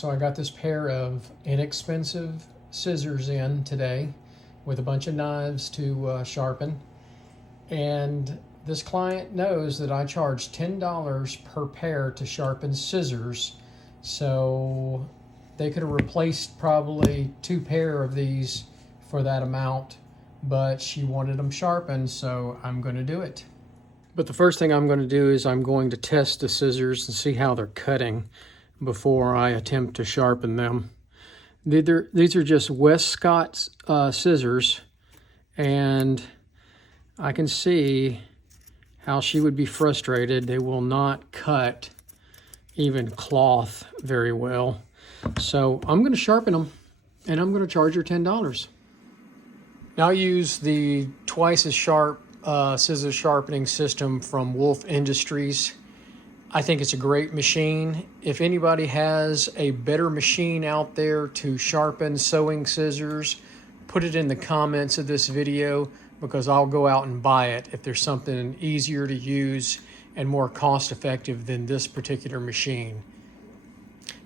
So I got this pair of inexpensive scissors in today with a bunch of knives to sharpen. And this client knows that I charge $10 per pair to sharpen scissors. So they could have replaced probably 2 pair of these for that amount, but she wanted them sharpened, so I'm going to do it. But the first thing I'm going to do is I'm going to test the scissors and see how they're cutting before I attempt to sharpen them. These are just Westcott scissors, and I can see how she would be frustrated. They will not cut even cloth very well. So I'm going to sharpen them, and I'm going to charge her $10. Now I use the twice as sharp scissor sharpening system from Wolff Industries. I think it's a great machine. If anybody has a better machine out there to sharpen sewing scissors, put it in the comments of this video, because I'll go out and buy it if there's something easier to use and more cost effective than this particular machine.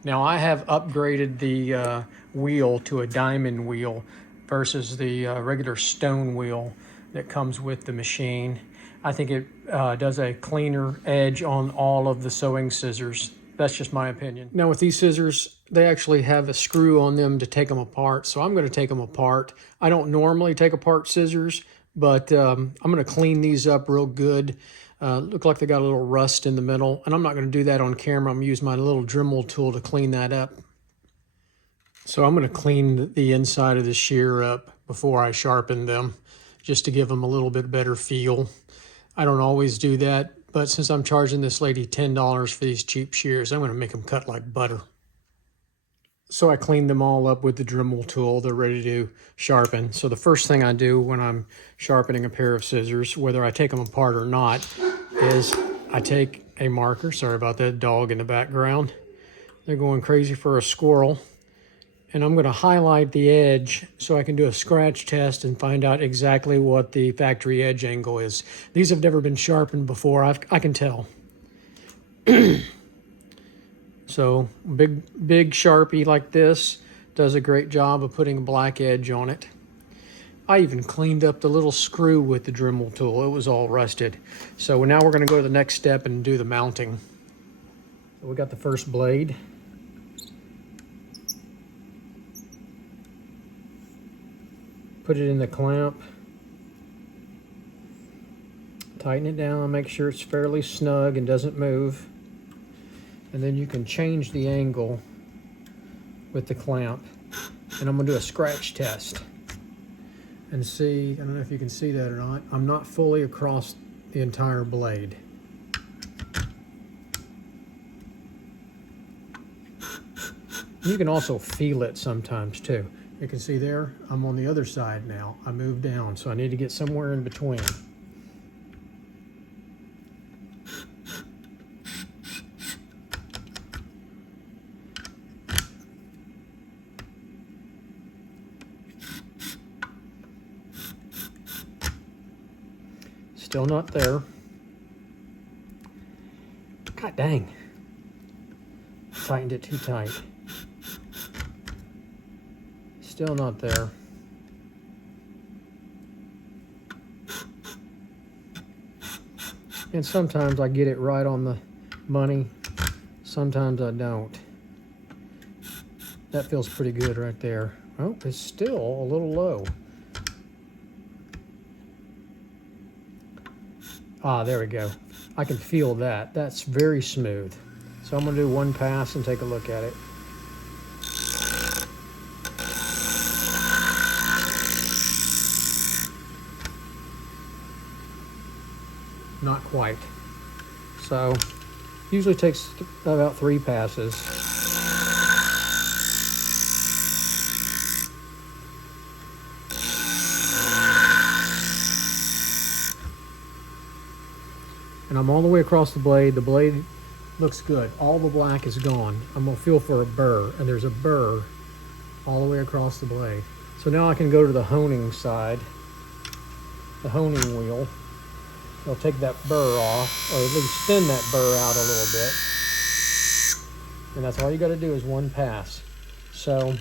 Now I have upgraded the wheel to a diamond wheel versus the regular stone wheel that comes with the machine. I think it does a cleaner edge on all of the sewing scissors. That's just my opinion. Now with these scissors, they actually have a screw on them to take them apart, so I'm going to take them apart. I don't normally take apart scissors, but I'm going to clean these up real good. Look like they got a little rust in the middle, and I'm not going to do that on camera. I'm going to use my little Dremel tool to clean that up. So I'm going to clean the inside of the shear up before I sharpen them, just to give them a little bit better feel. I don't always do that, but since I'm charging this lady $10 for these cheap shears, I'm going to make them cut like butter. So I cleaned them all up with the Dremel tool. They're ready to sharpen. So the first thing I do when I'm sharpening a pair of scissors, whether I take them apart or not, is I take a marker. Sorry about that dog in the background. They're going crazy for a squirrel. And I'm going to highlight the edge so I can do a scratch test and find out exactly what the factory edge angle is. These have never been sharpened before, I can tell. So big Sharpie like this does a great job of putting a black edge on it. I even cleaned up the little screw with the Dremel tool. It was all rusted. So now we're going to go to the next step and do the mounting. So we got the first blade. Put it in the clamp, tighten it down, make sure it's fairly snug and doesn't move. And then you can change the angle with the clamp. And I'm gonna do a scratch test and see, I don't know if you can see that or not, I'm not fully across the entire blade. You can also feel it sometimes too. You can see there, I'm on the other side now. I moved down, so I need to get somewhere in between. Still not there. God dang. Tightened it too tight. Still not there. And sometimes I get it right on the money. Sometimes I don't. That feels pretty good right there. Oh, it's still a little low. Ah, there we go. I can feel that. That's very smooth. So I'm gonna do one pass and take a look at it. Not quite. So usually takes about 3 passes. And I'm all the way across the blade. The blade looks good. All the black is gone. I'm gonna feel for a burr, and there's a burr all the way across the blade. So now I can go to the honing side, the honing wheel. I'll take that burr off, or at least thin that burr out a little bit. And that's all you got to do is one pass. So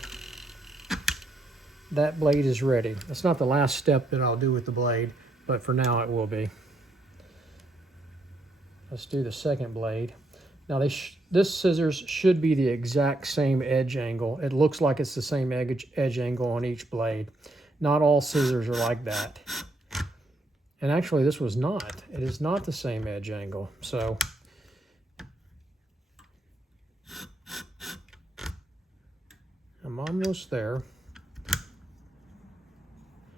that blade is ready. That's not the last step that I'll do with the blade, but for now it will be. Let's do the second blade. Now this scissors should be the exact same edge angle. It looks like it's the same edge angle on each blade. Not all scissors are like that. And actually this was not. It is not the same edge angle. So I'm almost there.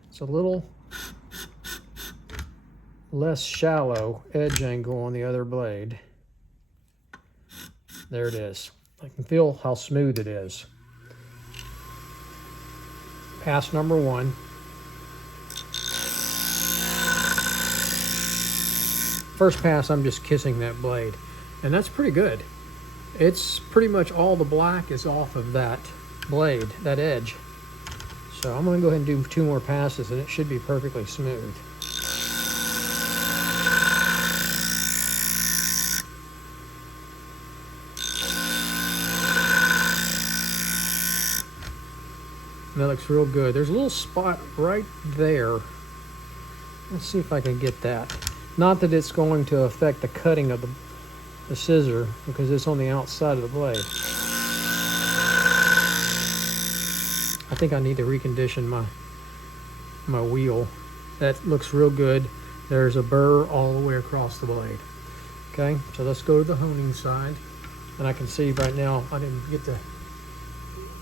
It's a little less shallow edge angle on the other blade. There it is. I can feel how smooth it is. Pass number one. First pass, I'm just kissing that blade, and that's pretty good. It's pretty much all the black is off of that blade, that edge. So I'm going to go ahead and do 2 more passes, and it should be perfectly smooth. And that looks real good. There's a little spot right there. Let's see if I can get that. Not that it's going to affect the cutting of the scissor, because it's on the outside of the blade. I think I need to recondition my wheel. That looks real good. There's a burr all the way across the blade. Okay, so let's go to the honing side. And I can see right now, I didn't get to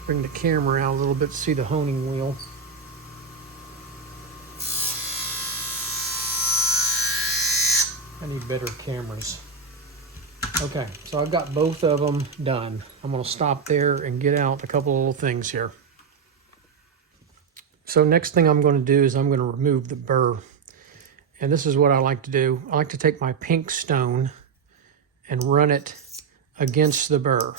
bring the camera out a little bit to see the honing wheel. I need better cameras. Okay, so I've got both of them done. I'm gonna stop there and get out a couple of little things here. So next thing I'm gonna do is I'm gonna remove the burr. And this is what I like to do. I like to take my pink stone and run it against the burr.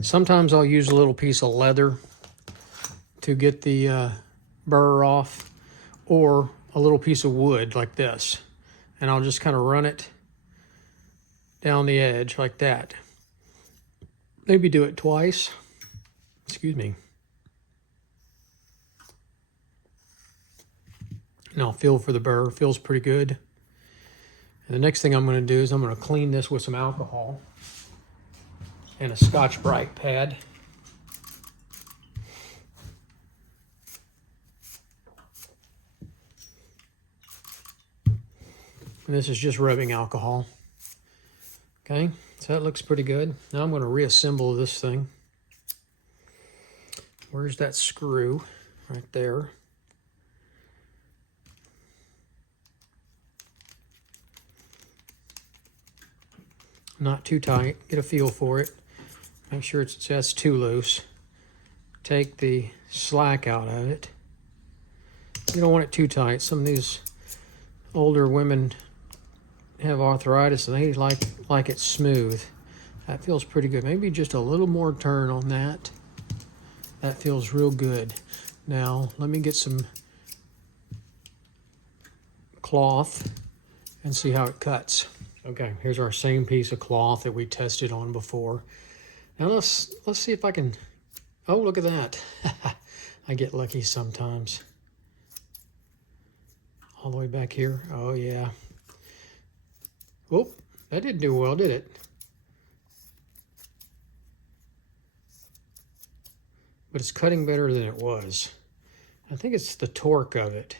Sometimes I'll use a little piece of leather to get the burr off, or a little piece of wood like this. And I'll just kind of run it down the edge like that. Maybe do it twice. Excuse me. And I'll feel for the burr. Feels pretty good. And the next thing I'm going to do is I'm going to clean this with some alcohol and a Scotch-Brite pad. And this is just rubbing alcohol. Okay, so that looks pretty good. Now I'm going to reassemble this thing. Where's that screw? Right there. Not too tight. Get a feel for it. Make sure that's too loose. Take the slack out of it. You don't want it too tight. Some of these older women have arthritis and they like it smooth. That feels pretty good. Maybe just a little more turn on that. That feels real good. Now let me get some cloth and see how it cuts. Okay, here's our same piece of cloth that we tested on before. Now let's see if I can. Oh, look at that. I get lucky sometimes. All the way back here. Oh yeah. Oh, that didn't do well, did it? But it's cutting better than it was. I think it's the torque of it.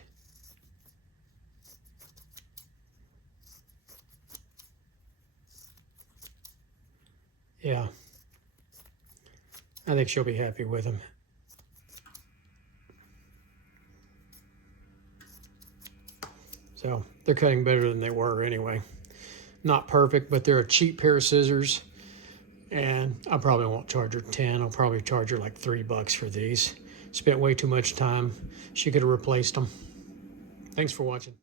Yeah. I think she'll be happy with them. So they're cutting better than they were anyway. Not perfect, but they're a cheap pair of scissors. And I probably won't charge her 10. I'll probably charge her like $3 for these. Spent way too much time. She could have replaced them. Thanks for watching.